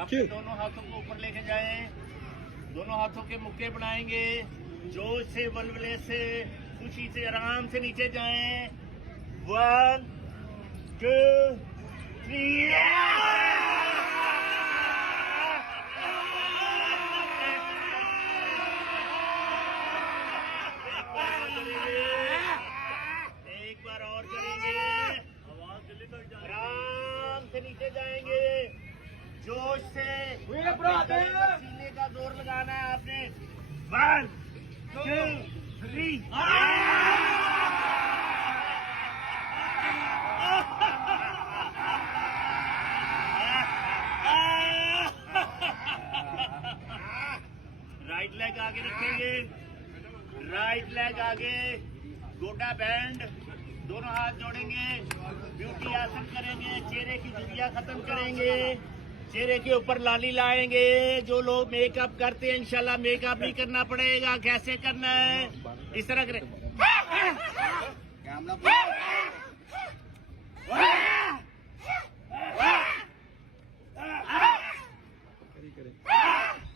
अपने दोनों हाथों को ऊपर लेके जाएं, दोनों हाथों के मुक्के बनाएंगे, जोश से, वलवले से, खुशी से आराम से नीचे जाएं। 1 2 3 एक बार और करेंगे, आवाज दिल्ली तक जाएगी, आराम से नीचे जाएंगे, जोश से, सीने का जोर लगाना है आपने। 1 2 3 राइट लेग आगे रखेंगे, राइट लेग आगे, गोटा बैंड, दोनों हाथ जोड़ेंगे, ब्यूटी आसन करेंगे, चेहरे की झुर्रियां खत्म करेंगे, चेहरे के ऊपर लाली लाएंगे। जो लोग मेकअप करते हैं इंशाल्लाह मेकअप नहीं करना पड़ेगा। कैसे करना है? इस तरह करें,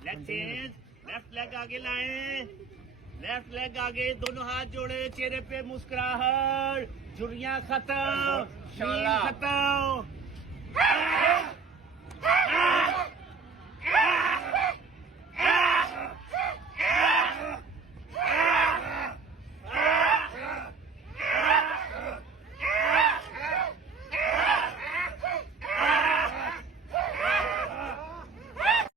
लेग चेंज, लेफ्ट लेग आगे लाएं, लेफ्ट लेग आगे, दोनों हाथ जोड़े, चेहरे पे मुस्कुराहट, झुर्रियां खत्म, नींद खत्म,